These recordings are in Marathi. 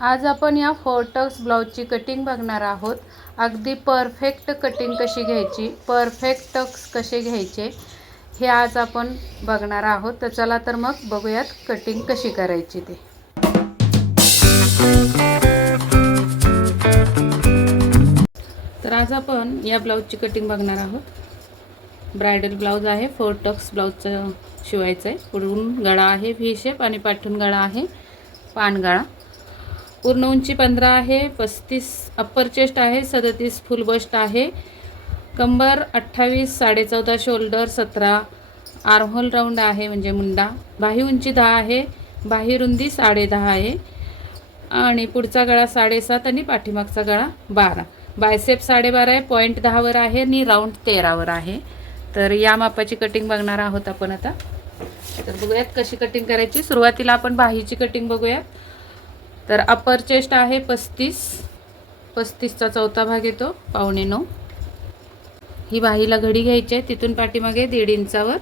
आज आपण या फोर्टक्स ब्लाऊजची कटिंग बघणार आहोत. अगदी परफेक्ट कटिंग कशी घ्यायची परफेक्ट टक्स कसे घ्यायचे हे आज आपण बघणार आहोत. तर चला तर मग बघूयात कटिंग कशी करायची ते. तर आज आपण या ब्लाऊजची कटिंग बघणार आहोत. ब्रायडल ब्लाऊज आहे फोर टक्स ब्लाऊजचं शिवायचं आहे पुढून गळा आहे व्ही शेप आणि पाठून गळा आहे पानगळा पूर्ण उंची पंधरा आहे पस्तीस अप्पर चेस्ट आहे सदतीस फुल बस्ट आहे. कंबर अठ्ठावीस साडेचौदा शोल्डर सतरा. आर्महोल राऊंड आहे म्हणजे मुंडा. बाही उंची दहा आहे बाही रुंदी साडे दहा आहे. आणि पुढचा गळा साडेसात आणि पाठीमागचा गळा बारा. बायसेप साडेबारा आहे पॉईंट दहावर आहे आणि राऊंड तेरावर आहे. तर या मापाची कटिंग बघणार आहोत आपण आता. तर बघूयात कशी कटिंग करायची. सुरुवातीला आपण बाहीची कटिंग बघूयात. तर अपर चेस्ट आहे पस्तीस. पस्तीसचा चौथा भाग येतो पावणे नऊ. ही बाहीला घडी घ्यायची आहे तिथून पाठीमागे दीड इंचावर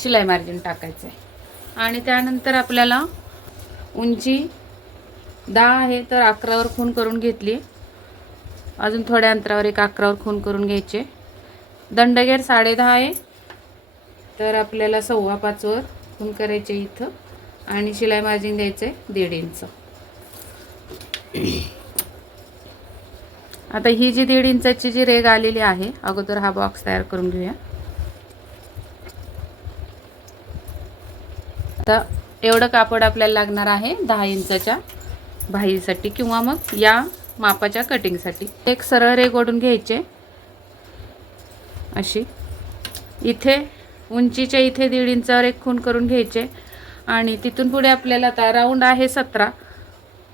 शिलाई मार्जिन टाकायचं आहे. आणि त्यानंतर आपल्याला उंची दहा आहे तर अकरावर खून करून घेतली अजून थोड्या अंतरावर एक अकरावर खून करून घ्यायचे दंडगेर साडे दहा आहे तर आपल्याला सव्वा पाचवर खून करायचे इथं. आणि शिलाई मार्जिन द्यायचं आहे दीड इंच. आता ही जी दीड इंचाची जी रेग आलेली आहे अगोदर हा बॉक्स तयार करून घेऊया. आता एवढं कापड आपल्याला लागणार आहे दहा इंचाच्या भाईसाठी किंवा मग या मापाच्या कटिंगसाठी एक सरळ रेग ओढून घ्यायचे. अशी. इथे उंचीच्या इथे दीड इंचावर एक खून करून घ्यायचे. आणि तिथून पुढे आपल्याला आता राऊंड आहे सतरा.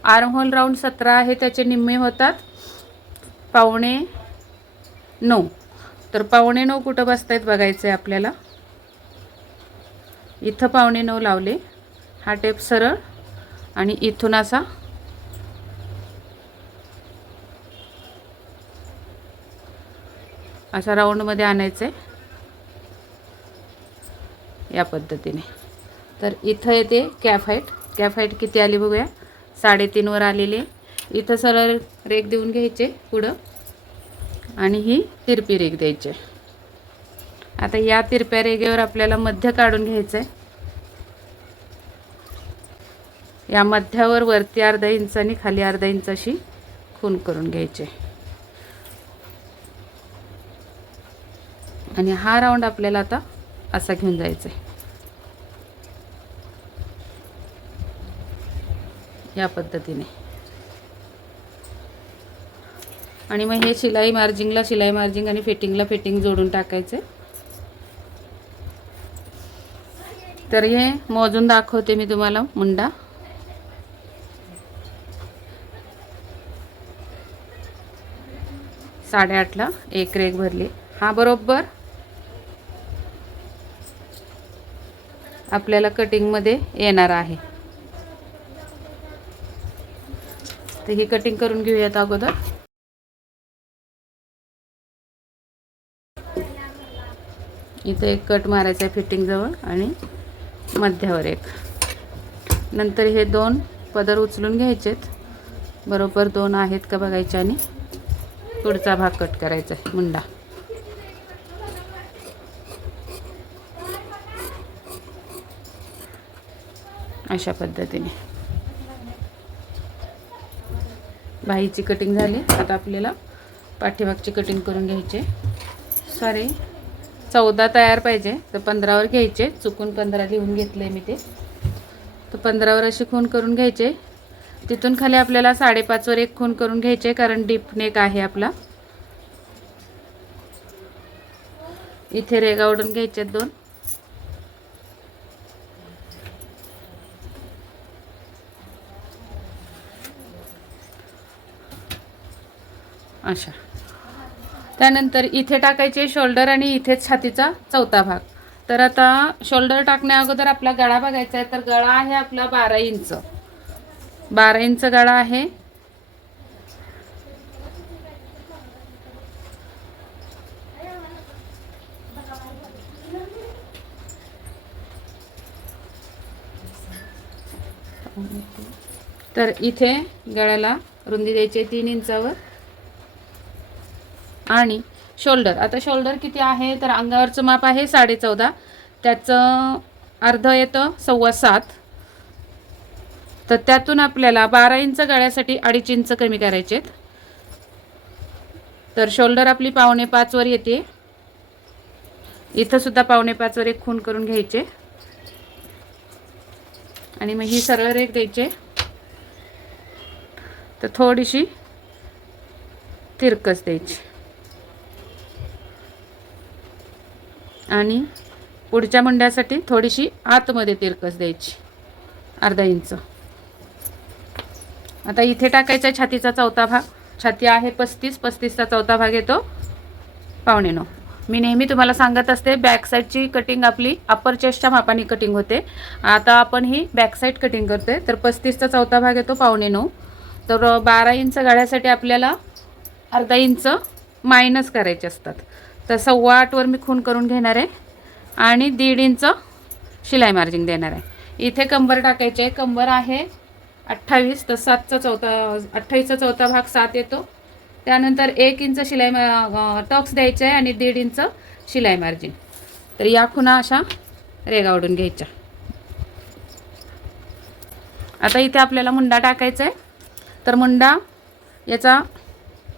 आर्महोल राऊंड सतरा आहे त्याचे निम्मे होतात पावणे नऊ. तर पावणे नऊ कुठं बसतायत बघायचं आहे आपल्याला. इथं पावणे नऊ लावले. हा टेप सरळ आणि इथून असा असा राऊंडमध्ये आणायचं आहे या पद्धतीने. तर इथं येते कॅफाईट कॅफाईट किती आली बघूया. साडेतीनवर आलेली आहे. इथं सरळ रेक देऊन घ्यायचे पुढं. आणि ही तिरपी रेक द्यायची. आता या तिरप्या रेगेवर आपल्याला मध्य काढून घ्यायचं आहे या मध्यावर वरती अर्धा इंच आणि खाली अर्धा इंच अशी खून करून घ्यायचे. आणि हा राऊंड आपल्याला आता असा घेऊन जायचा आहे या पद्धतीने. आणि मग हे शिलाई मार्जिंगला शिलाई मार्जिंग आणि फिटिंगला फिटिंग जोडून टाकायचे. तर हे मोजून दाखवते मी तुम्हाला मुंडा. साडेआठला एक रेग भरली. हा बरोबर. आपल्याला कटिंगमध्ये येणार आहे. तर ही कटिंग करून घेऊयात अगोदर. इथं एक कट मारायचा आहे फिटिंगजवळ आणि मध्यावर एक. नंतर हे दोन पदर उचलून घ्यायचेत. बरोबर दोन आहेत का बघायचे आणि पुढचा भाग कट करायचा आहे मुंडा. अशा पद्धतीने. बाहीची कटिंग झाली. आता आपल्याला पाठीमागची कटिंग करून घ्यायचे सॉरी चौदा तयार पाहिजे. तर पंधरावर घ्यायचे. चुकून पंधरा लिहून घेतले मी ते. तर पंधरावर अशी खून करून घ्यायचे. तिथून खाली आपल्याला साडेपाचवर एक खून करून घ्यायचे कारण डीप नेक आहे आपला. इथे रेगावडून घ्यायचे दोन. अशा त्यानंतर इथे टाकायचे शोल्डर आणि इथेच छातीचा चौथा भाग. तर आता शोल्डर टाकण्या अगोदर आपला गळा बघायचा आहे तर गळा आहे आपला बारा इंच. बारा इंच गळा आहे. तर इथे गळ्याला रुंदी द्यायची आहे तीन इंचावर. आणि शोल्डर. आता शोल्डर किती आहे? तर अंगावरचं माप आहे साडे चौदा त्याचं अर्ध येतं सव्वा सात. तर त्यातून आपल्याला बारा इंच गळ्यासाठी अडीच इंच कमी करायचे आहेत. तर शोल्डर आपली पावणे पाचवर येते. इथंसुद्धा पावणे पाचवर एक खून करून घ्यायचे. आणि मग ही सरळ रेख द्यायचे. तर थोडीशी तिरकस द्यायची. आणि पुढच्या मुंड्यासाठी थोडीशी आतमध्ये तिरकस द्यायची. अर्धा इंच. आता इथे टाकायचा आहे छातीचा चौथा भाग. छाती आहे पस्तीस पस्तीसचा चौथा भाग येतो पावणे नऊ. मी नेहमी तुम्हाला सांगत असते बॅक साईडची कटिंग आपली अप्पर चेस्टच्या मापाने कटिंग होते. आता आपण ही बॅक साईड कटिंग करतोय तर पस्तीसचा चौथा भाग येतो पावणे नऊ. तर बारा इंच गाड्यासाठी आपल्याला अर्धा इंच मायनस करायचे असतात. तर सव्वा आठवर मी खून करून घेणार आहे आणि दीड इंच शिलाई मार्जिंग देणार आहे. इथे कंबर टाकायचे आहे. कंबर आहे अठ्ठावीस तर सातचा चौथा अठ्ठावीसचा चौथा भाग सात येतो. त्यानंतर एक इंच शिलाई टॉक्स द्यायचे आहे आणि दीड इंच शिलाई मार्जिन. तर या खुणा अशा रेगावडून घ्यायच्या. आता इथे आपल्याला मुंडा टाकायचा आहे. तर मुंडा याचा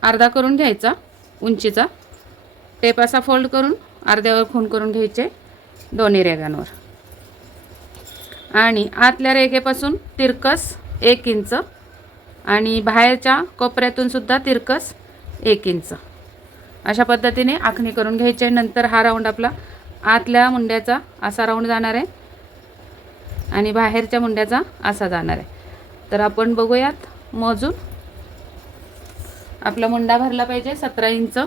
अर्धा करून घ्यायचा उंचीचा. टेप असा फोल्ड करून अर्ध्यावर खून करून घ्यायचे दोन्ही रेगांवर आणि आतल्या रेगेपासून तिरकस एक इंच आणि बाहेरच्या कोपऱ्यातून सुद्धा तिरकस एक इंच. अशा पद्धतीने आखणी करून घ्यायची. आहे नंतर हा राऊंड आपला आतल्या मुंड्याचा असा राऊंड जाणार आहे आणि बाहेरच्या मुंड्याचा असा जाणार आहे. तर आपण बघूयात मोजून. आपला मुंडा भरला पाहिजे सतरा इंच.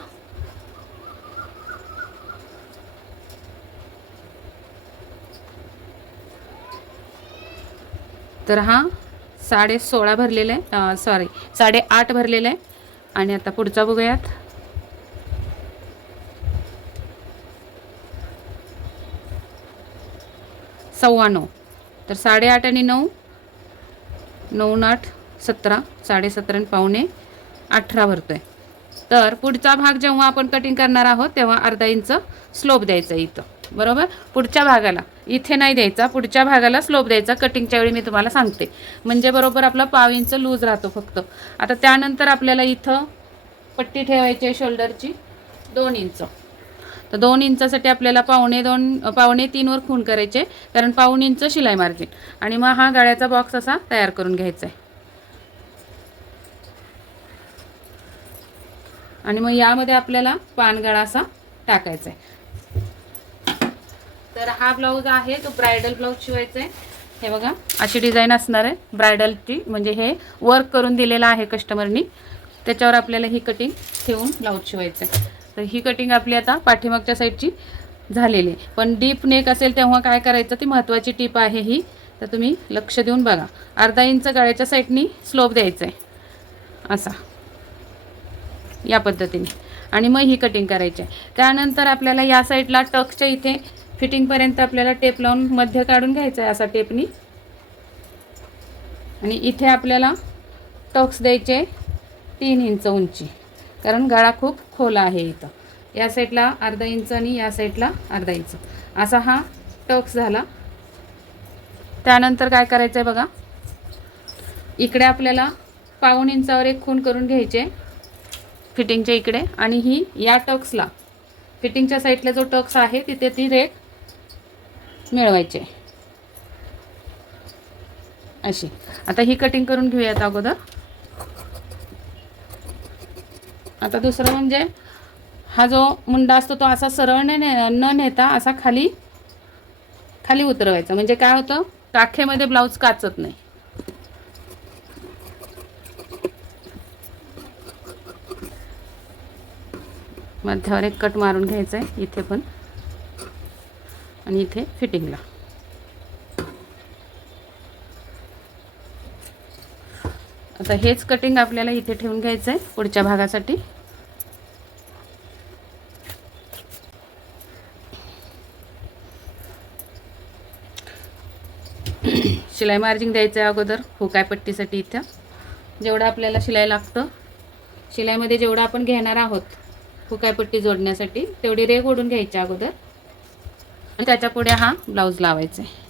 तर हा साडे सोळा भरलेला आहे. सॉरी साडे आठ भरलेला आहे. आणि आता पुढचा बघूयात. सव्वा नऊ तर साडेआठ आणि नऊ नऊ आठ सतरा साडेसतरा आणि पावणे अठरा भरतो आहे तर पुढचा भाग जेव्हा आपण कटिंग करणार आहोत तेव्हा अर्धा इंच स्लोप द्यायचा इथं. बरोबर? पुढच्या भागाला. इथे नाही द्यायचा. पुढच्या भागाला स्लोप द्यायचा. कटिंगच्या वेळी मी तुम्हाला सांगते. म्हणजे बरोबर आपला पाव इंच लूज राहतो फक्त. आता त्यानंतर आपल्याला इथं पट्टी ठेवायची आहे शोल्डरची दोन इंच तर दोन इंचासाठी आपल्याला पावणे दोन पावणे तीनवर खून करायचे. कारण पाऊण इंच शिलाई मार्जिन आणि मग हा गाळ्याचा बॉक्स असा तयार करून घ्यायचा आहे. आणि मग यामध्ये आपल्याला पानगळा असा टाकायचा आहे. तर हा ब्लाऊज आहे तो ब्रायडल ब्लाऊज शिवायचा आहे. हे बघा अशी डिझाईन असणार आहे ब्रायडलची. म्हणजे हे वर्क करून दिलेलं आहे कस्टमरनी त्याच्यावर आपल्याला ही कटिंग ठेवून ब्लाऊज शिवायचं आहे. तर ही कटिंग आपली आता पाठीमागच्या साईडची झालेली आहे. पण डीप नेक असेल तेव्हा काय करायचं ती महत्त्वाची टीप आहे ही. तर तुम्ही लक्ष देऊन बघा. अर्धा इंच गळ्याच्या साईडनी स्लोप द्यायचा आहे असा. या पद्धतीने. आणि मग ही कटिंग करायची आहे. त्यानंतर आपल्याला या साईडला टक्सच्या इथे फिटिंगपर्यंत आपल्याला टेप लावून मध्य काढून घ्यायचं आहे असा टेपनी. आणि इथे आपल्याला टॉक्स द्यायचे तीन इंच उंची कारण गळा खूप खोला आहे इथं. या साईडला अर्धा इंच आणि या साईडला अर्धा इंच. असा हा टक्स झाला. त्यानंतर काय करायचं आहे बघा? इकडे आपल्याला पाऊण इंचावर एक खून करून घ्यायचे फिटिंगच्या इकडे. आणि ही या टक्सला फिटिंगच्या साईडला जो टक्स आहे तिथे ती रेट मिळवायचे. अशी. आता ही कटिंग करून घेऊयात अगोदर. आता दुसरं म्हणजे हा जो मुंडा असतो तो असा सरळ ने- न नेता असा खाली खाली उतरवायचा. म्हणजे काय होतं? काखेमध्ये ब्लाऊज काचत नाही. मध्यावर एक कट मारून घ्यायचा आहे इथे पण. आणि इथे फिटिंगला. आता हेच कटिंग आपल्याला इथे ठेवून घ्यायचं आहे पुढच्या भागासाठी. शिलाई मार्जिंग द्यायचं आहे अगोदर हुकाय पट्टीसाठी इथं. जेवढं आपल्याला शिलाई लागतं शिलाईमध्ये जेवढं आपण घेणार आहोत हुकायपट्टी जोडण्यासाठी तेवढी रेग ओढून घ्यायची अगोदर. आणि त्याच्या पुढे हा ब्लाऊज लावायचा. आहे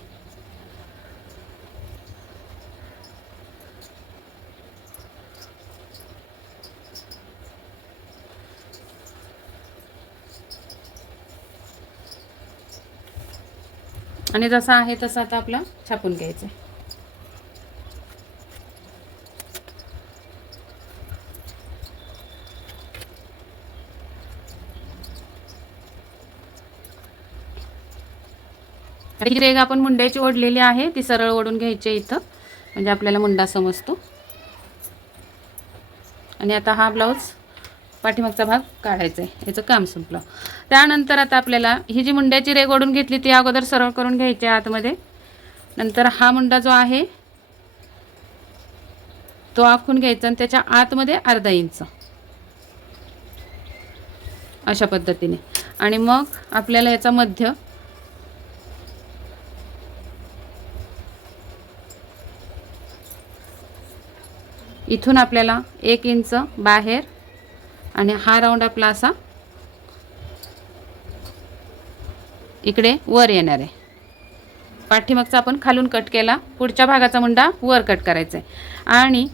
आणि जसा आहे तसा आता आपला छापून घ्यायचं आहे. ही रेग आपण मुंड्याची ओढलेली आहे. ती सरळ ओढून घ्यायची आहे इथं. म्हणजे आपल्याला मुंडा समजतो. आणि आता हा ब्लाऊज पाठीमागचा भाग काढायचा आहे. याचं काम संपलं. त्यानंतर आता आपल्याला ही जी मुंड्याची रेग ओढून घेतली ती अगोदर सरळ करून घ्यायची आहे आतमध्ये. नंतर हा मुंडा जो आहे तो आखून घ्यायचा आणि त्याच्या आतमध्ये अर्धा इंच. अशा पद्धतीने. आणि मग आपल्याला याचा मध्य इथून आपल्याला एक इंच बाहेर आणि हा राऊंड आपला असा इकडे वर येणार आहे. पाठीमागचा आपण खालून कट केला. पुढच्या भागाचा मुंडा वर कट करायचा आहे. आणि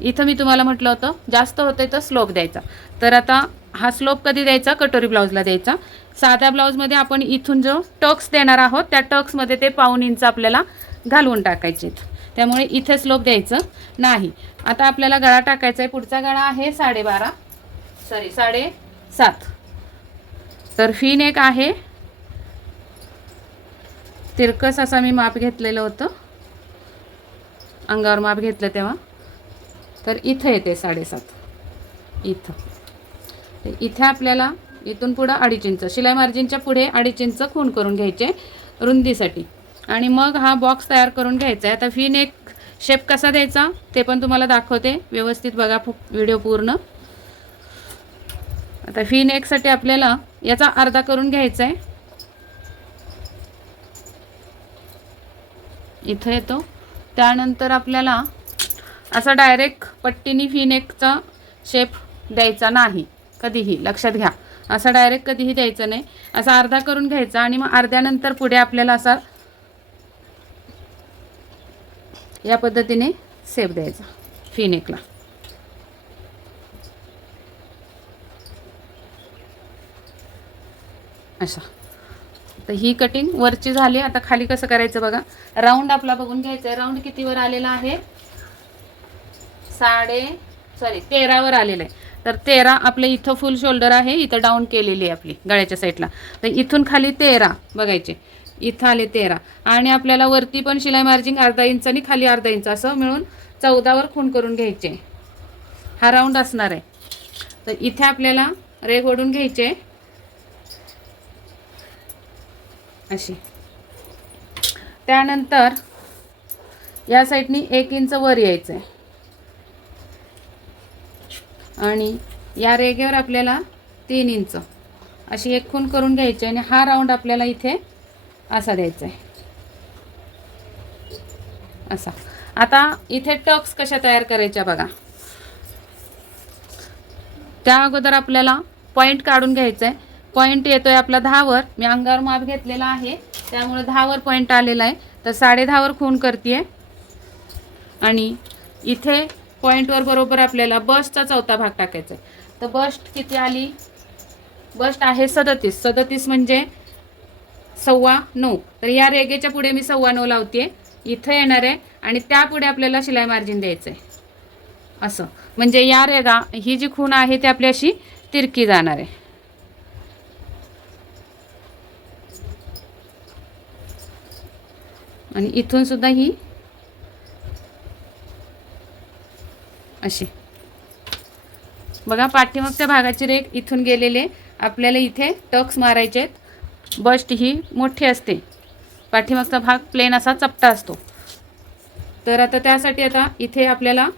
इथं मी तुम्हाला म्हटलं होतं जास्त होतं तर स्लोप द्यायचा. तर आता हा स्लोप कधी द्यायचा? कटोरी ब्लाऊजला द्यायचा. साध्या ब्लाऊजमध्ये आपण इथून जो टक्स देणार आहोत त्या टक्समध्ये ते पाऊन इंच आपल्याला घालवून टाकायचे त्यामुळे इथं स्लोप द्यायचं नाही. आता आपल्याला गळा टाकायचा आहे पुढचा गळा आहे साडेबारा. सॉरी साडे सात तर फीन एक आहे. तिरकस असा मी माप घेतलेलं होतं. अंगावर माप घेतलं तेव्हा. तर इथं येते साडेसात. इथं. इथे आपल्याला इथून पुढं अडीच इंच. शिलाई मार्जिनच्या पुढे अडीच इंच खून करून घ्यायचे रुंदीसाठी. आणि मग हा बॉक्स तयार करून घ्यायचा आहे. आता फिन एक शेप कसा द्यायचा ते पण तुम्हाला दाखवते. व्यवस्थित बघा व्हिडिओ पूर्ण. आता फीन एकसाठी आपल्याला याचा अर्धा करून घ्यायचा आहे. इथं येतो. त्यानंतर आपल्याला असा डायरेक्ट पट्टीनी फीन एकचा शेप द्यायचा नाही. कधीही लक्षात घ्या. असा डायरेक्ट कधीही द्यायचा नाही. असा अर्धा करून घ्यायचा आणि मग अर्ध्यानंतर पुढे आपल्याला असा या पद्धतीने सेप द्यायचा. फिनेकला अशा. तर ही कटिंग वरची झाली. आता खाली कसं करायचं बघा. राऊंड आपला बघून घ्यायचा आहे. राऊंड कितीवर आलेला आहे? साडे सॉरी तेरावर आलेलं आहे. तर तेरा आपलं इथं फुल शोल्डर आहे. इथं डाऊन केलेली आहे आपली गळ्याच्या साईडला तर इथून खाली तेरा बघायचे. इथं आले तेरा. आणि आपल्याला वरती पण शिलाई मार्जिंग अर्धा इंच आणि खाली अर्धा इंच असं मिळून चौदावर खून करून घ्यायचे. हा राऊंड असणार आहे. तर इथे आपल्याला रेग ओढून घ्यायचे. अशी. त्यानंतर या साईडनी एक इंच वर यायचं आहे आणि या रेगेवर आपल्याला तीन इंच. अशी एक खून करून घ्यायची आणि हा राऊंड आपल्याला इथे असा द्यायचा आहे. असा. आता इथे टक्स कशा तयार करायच्या बघा. त्या अगोदर आपल्याला पॉईंट काढून घ्यायचा आहे पॉईंट येतोय आपला दहावर. मी अंगावर माप घेतलेला आहे. त्यामुळे दहावर पॉईंट आलेला आहे. तर साडे दहावर खून करते आणि इथे पॉईंटवर बरोबर आपल्याला बसचा चौथा भाग टाकायचा आहे तर बस्ट किती आली? बस्ट आहे सदतीस. सदतीस म्हणजे सव्वा नऊ. तर या रेगेच्या पुढे मी सव्वा नऊ लावते इथं येणार आहे आणि त्यापुढे आपल्याला शिलाई मार्जिन द्यायचं आहे असं. म्हणजे या रेगा ही जी खूण आहे ती आपली अशी तिरकी जाणार आहे. आणि इथून सुद्धा ही अशी. बघा पाठीमागच्या भागाची रेग इथून गेलेले आपल्याला इथे टक्स मारायचे आहेत. बस्ट ही मोठी असते. पाठीमागचा भाग प्लेन असा चपटा असतो. तर आता त्यासाठी आता इथे आपल्याला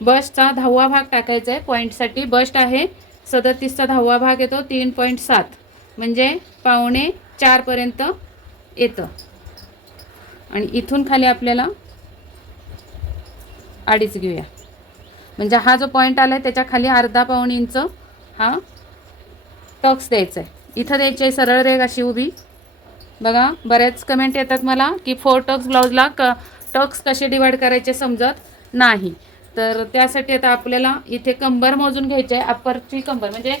बस्टचा दहावा भाग टाकायचा आहे. पॉईंटसाठी बस्ट आहे. सदतीसचा दहावा भाग येतो. तीन पॉईंट सात. म्हणजे पावणे चारपर्यंत येतं. आणि इथून खाली आपल्याला अडीच घेऊया. म्हणजे हा जो पॉईंट आला आहे त्याच्याखाली अर्धा पाऊण इंच हा टक्स द्यायचा आहे. इथं द्यायची आहे सरळ रेग अशी उभी. बघा बऱ्याच कमेंट येतात मला की फोर टक्स ब्लाऊजला क टक्स कसे डिवाईड करायचे समजत नाही. तर त्यासाठी आता आपल्याला इथे कंबर मोजून घ्यायची आहे अप्परची कंबर. म्हणजे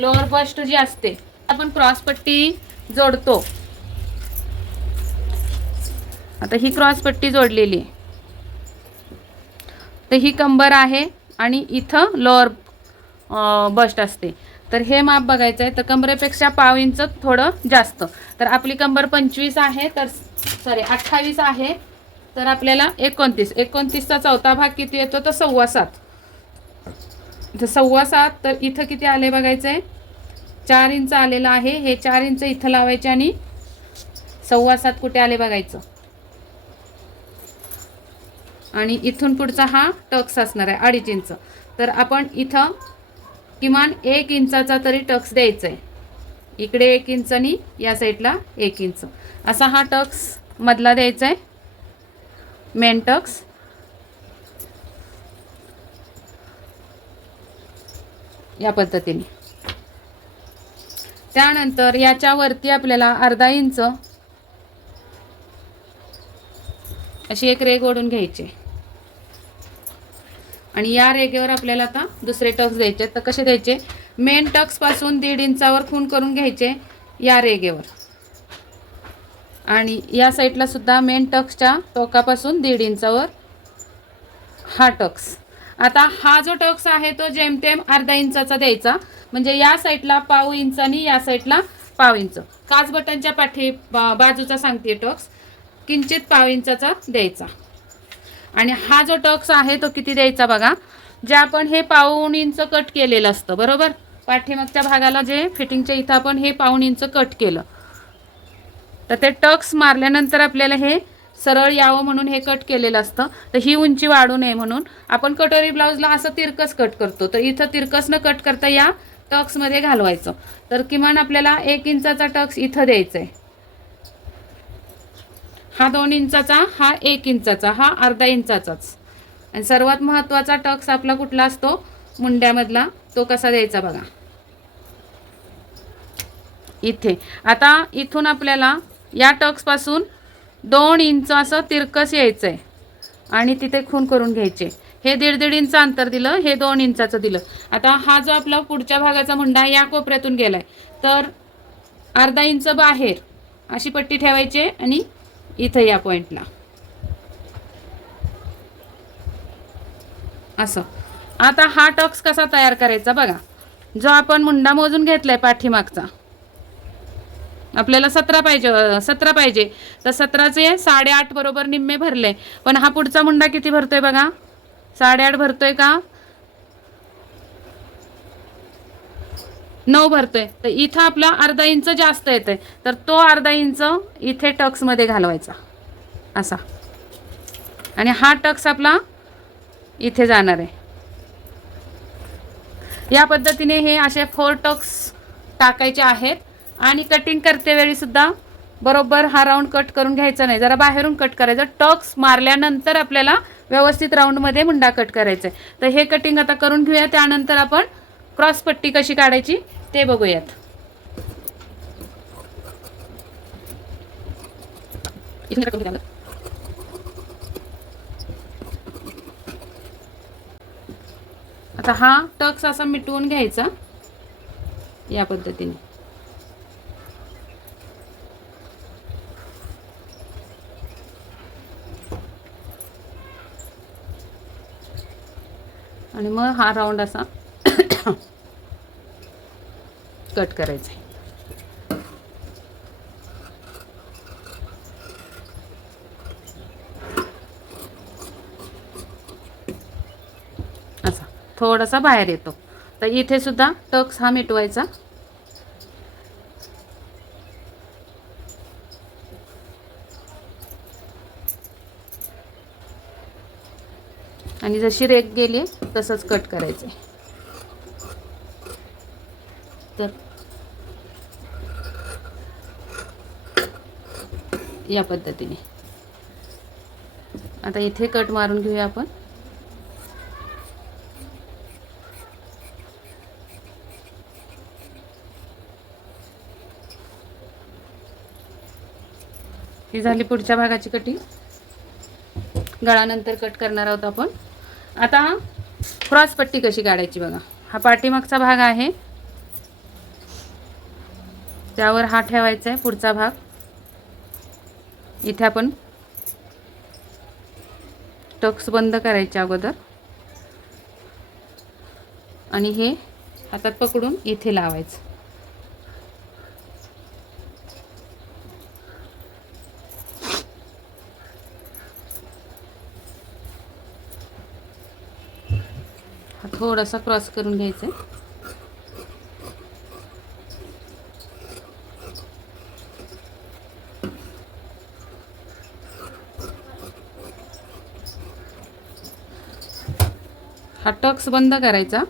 लोअर बस्ट जी असते आपण क्रॉसपट्टी जोडतो. आता ही क्रॉसपट्टी जोडलेली आहे. तर ही कंबर आहे आणि इथं लोअर बस्ट असते. तर हे माप बघायचं आहे. तर कमरेपेक्षा पाव इंच थोडं जास्त. तर आपली कंबर पंचवीस आहे. तर सॉरी अठ्ठावीस आहे. तर आपल्याला एकोणतीस. एकोणतीसचा चौथा भाग किती येतो? तर सव्वा सात. तर सव्वा सात तर इथं किती आले बघायचं? आहे चार इंच आलेलं आहे. हे चार इंच इथं लावायचे आणि सव्वा सात कुठे आले बघायचं? आणि इथून पुढचा हा टक्स असणार आहे अडीच इंच. तर आपण इथं किमान एक इंचाचा तरी टक्स द्यायचा आहे इकडे एक इंच आणि या साईडला एक इंच. असा हा टक्स मधला द्यायचा आहे मेन टक्स. या पद्धतीने. त्यानंतर याच्यावरती आपल्याला अर्धा इंच अशी एक रेग ओढून घ्यायची. आणि या रेगेवर आपल्याला आता दुसरे टक्स द्यायचे तर कसे द्यायचे? मेन टक्सपासून दीड इंचावर खून करून घ्यायचे या रेगेवर आणि या साईडला सुद्धा मेन टक्सच्या टोकापासून दीड इंचावर हा टक्स. आता हा जो टक्स आहे तो जेमतेम अर्धा इंचाचा द्यायचा. म्हणजे या साईडला पाव इंच आणि या साईडला पाव इंच. काच बटनच्या पाठी बाजूचा सांगते टक्स. किंचित पाव इंचाचा द्यायचा. आणि हा जो टक्स आहे तो किती द्यायचा बघा जे आपण हे पाऊण इंच कट केलेलं असतं बरोबर? पाठीमागच्या भागाला जे फिटिंगच्या इथं आपण हे पाऊण इंच कट केलं. तर ते टक्स मारल्यानंतर आपल्याला हे सरळ यावं म्हणून हे कट केलेलं असतं. तर ही उंची वाढू नये म्हणून आपण कटोरी ब्लाऊजला असं तिरकस कट करतो. तर इथं तिरकसनं कट करता या टक्समध्ये घालवायचं. तर किमान आपल्याला एक इंचाचा टक्स इथं द्यायचा आहे हा दोन इंचाचा हा एक इंचाचा हा अर्धा इंचाचाच. आणि सर्वात महत्त्वाचा टक्स आपला कुठला असतो? मुंड्यामधला. तो कसा द्यायचा बघा. इथे. आता इथून आपल्याला या टक्सपासून दोन इंच असं तिरकस यायचं आहे आणि तिथे खून करून घ्यायचे. हे दीड दीड इंच अंतर दिलं हे दोन इंचाचं दिलं. आता हा जो आपला पुढच्या भागाचा मुंडा या कोपऱ्यातून गेलाय. तर अर्धा इंच बाहेर अशी पट्टी ठेवायची आहे आणि इथं या पॉईंटला असं. आता हा टक्स कसा तयार करायचा बघा. जो आपण मुंडा मोजून घेतलाय पाठीमागचा. आपल्याला सतरा पाहिजे सतरा पाहिजे. तर सतराचे साडेआठ बरोबर निम्मे भरले. पण हा पुढचा मुंडा किती भरतोय बघा? साडेआठ भरतोय का? नऊ भरतोय. तर इथं आपला अर्धा इंच जास्त येतोय. तर तो अर्धा इंच इथे टक्समध्ये घालवायचा. असा. आणि हा टक्स आपला इथे जाणार आहे. या पद्धतीने हे असे फोर टक्स टाकायचे आहेत. आणि कटिंग करते वेळी सुद्धा बरोबर हा राऊंड कट करून घ्यायचा नाही. जरा बाहेरून कट करायचं. टक्स मारल्यानंतर आपल्याला व्यवस्थित राऊंडमध्ये मुंडा कट करायचा आहे. तर हे कटिंग आता करून घेऊया. त्यानंतर आपण क्रॉस पट्टी कशी काढायची ते बघूयात. आता हा टक्स असा मिटवून घ्यायचा या पद्धतीने. आणि मग हा राऊंड असा कट करायचं आहे असा थोडासा बाहेर येतो. तर इथे सुद्धा टक्स हा मिटवायचा. आणि जशी रेग गेली तसंच कट करायचं या पद्धतीने. आता इथे कट मारून घेऊया आपण. ही झाली पुढच्या भागाची कटिंग गळानंतर कट करणार आहोत आपण. आता क्रॉस पट्टी कशी काढायची बघा. हा पाठीमागचा भाग आहे. त्यावर हा ठेवायचा आहे पुढचा भाग. इथे आपण टक्स बंद करायच्या अगोदर आणि हे हातात पकडून इथे लावायचं. थोडासा क्रॉस करून घ्यायचा हा टक्स बंद करायचा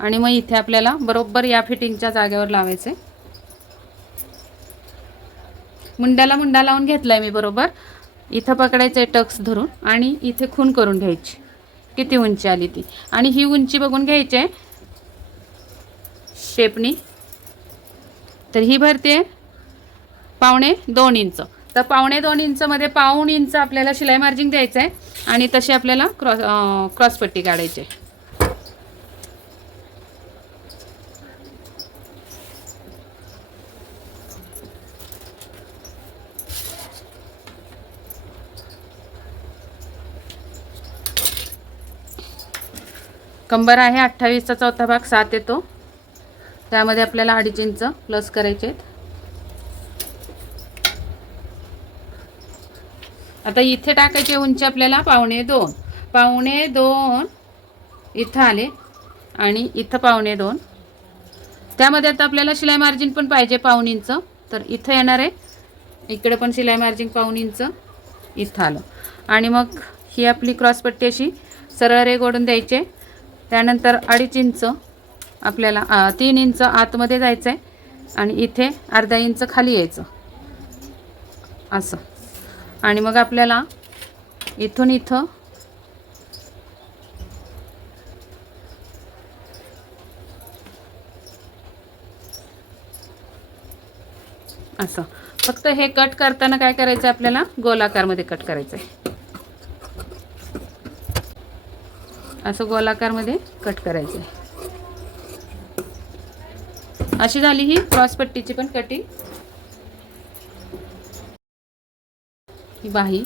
आणि मग इथे आपल्याला बरोबर या फिटिंगच्या जागेवर लावायचे. मुंड्याला मुंडा लावून घेतलाय मी बरोबर. इथं पकडायचं आहे टक्स धरून आणि इथे खून करून घ्यायची. किती उंची आली ती? आणि ही उंची बघून घ्यायची आहे शेपनी. तर ही भरते पावणे दोन इंच. तर पावणे दोन इंचमध्ये पाऊण इंच आपल्याला शिलाई मार्जिंग द्यायचं आहे आणि तशी आपल्याला क्रॉस क्रॉसपट्टी काढायची आहे कंबर आहे अठ्ठावीसचा चौथा भाग सात येतो. त्यामध्ये आपल्याला अडीच इंच प्लस करायचे आहेत. आता इथे टाकायची उंची आपल्याला पावणे दोन. पावणे दोन इथं आले आणि इथं पावणे दोन. त्यामध्ये आता आपल्याला शिलाई मार्जिन पण पाहिजे पाऊन इंच. तर इथं येणार आहे. इकडे पण शिलाई मार्जिन पाऊन इंच इथं आलं. आणि मग ही आपली क्रॉसपट्टी अशी सरळ रेग ओढून द्यायचे. त्यानंतर अडीच इंच आपल्याला तीन इंच आतमध्ये जायचं आहे आणि इथे अर्धा इंच खाली यायचं. असं. आणि मग आपल्याला इथून इथं असं. फक्त हे कट करताना काय करायचं आहे आपल्याला? गोलाकारमध्ये कट करायचं आहे असं गोलाकारमध्ये कट करायचं. आहे अशी झाली ही क्रॉस पट्टीची पण कटिंग ही बाही.